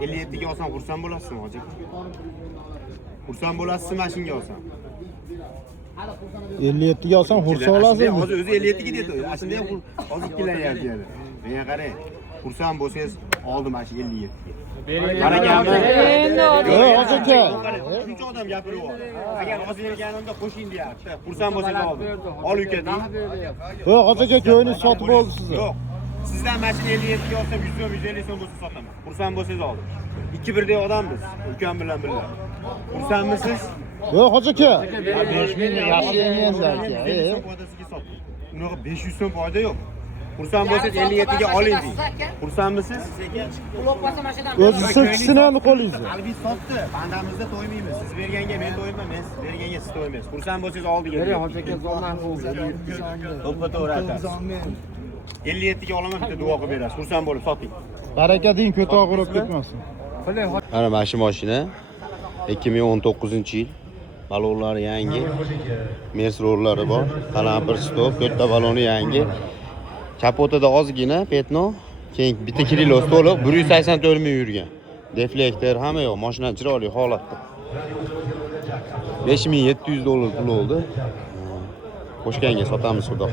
57 ga olsam xursand bo'lasizmi, hoji? Xursand bo'lasizmi mashinaga olsam? 57 ga olsam xursand olasizmi? Hozir o'zi 57 ga dedi. Aslida ham hozir ikkilayapti yani. Menga qarang. Xursand bo'lsangiz oldim mana shu 57 ga. Qaraganmi? Hozircha. Shuncha odam gapiryapti. Agar hozir berganimda qo'shing deyapti. Xursand bo'lsangiz oldim. Ol uka deng. Hozircha joyini sotib oldi sizni. Yo'q. Sizdan mashina 57 ga olsam 100 so'm, 150 so'm bo'lsa sotaman. Xursand bo'lsangiz oldim. Ikki birdek odammiz. Ukam bilan birga. Xursandmisiz? Yo'q, hozircha. 5000 yaxshi emaslar aka. Foydasiga sotdik. Unaqa 500 so'm foyda yo'q. Xursand bo'lsangiz 57 ga oling deng. Xursandmisiz? O'zi sirtisini ham qo'lingizda. Albatta sotdi. Bandamizda to'ymaymiz. Siz berganga men to'ymayman, men siz berganga siz to'ymaysiz. Xursand bo'lsangiz oldik. Beri hozircha zo'rman bo'ldi. To'ppa to'g'ri aytasiz. 57 ga olaman, bitta duo qilib berasiz. Xursand bo'lib soting. Baraka deng, ko'toq urib ketmasin. Mana mana shu mashina 2019-yil. Balonlari yangi. Mes rollari bor. Qalampir stop, to'rtta baloni yangi. Kapotida ozgina petno, keyin bitta krilos to'liq 184 ming yurgan. Deflektor hamma yo'q, mashina chiroyli holatda. $5700 pul oldi. Qo'shganga sotamiz xudo.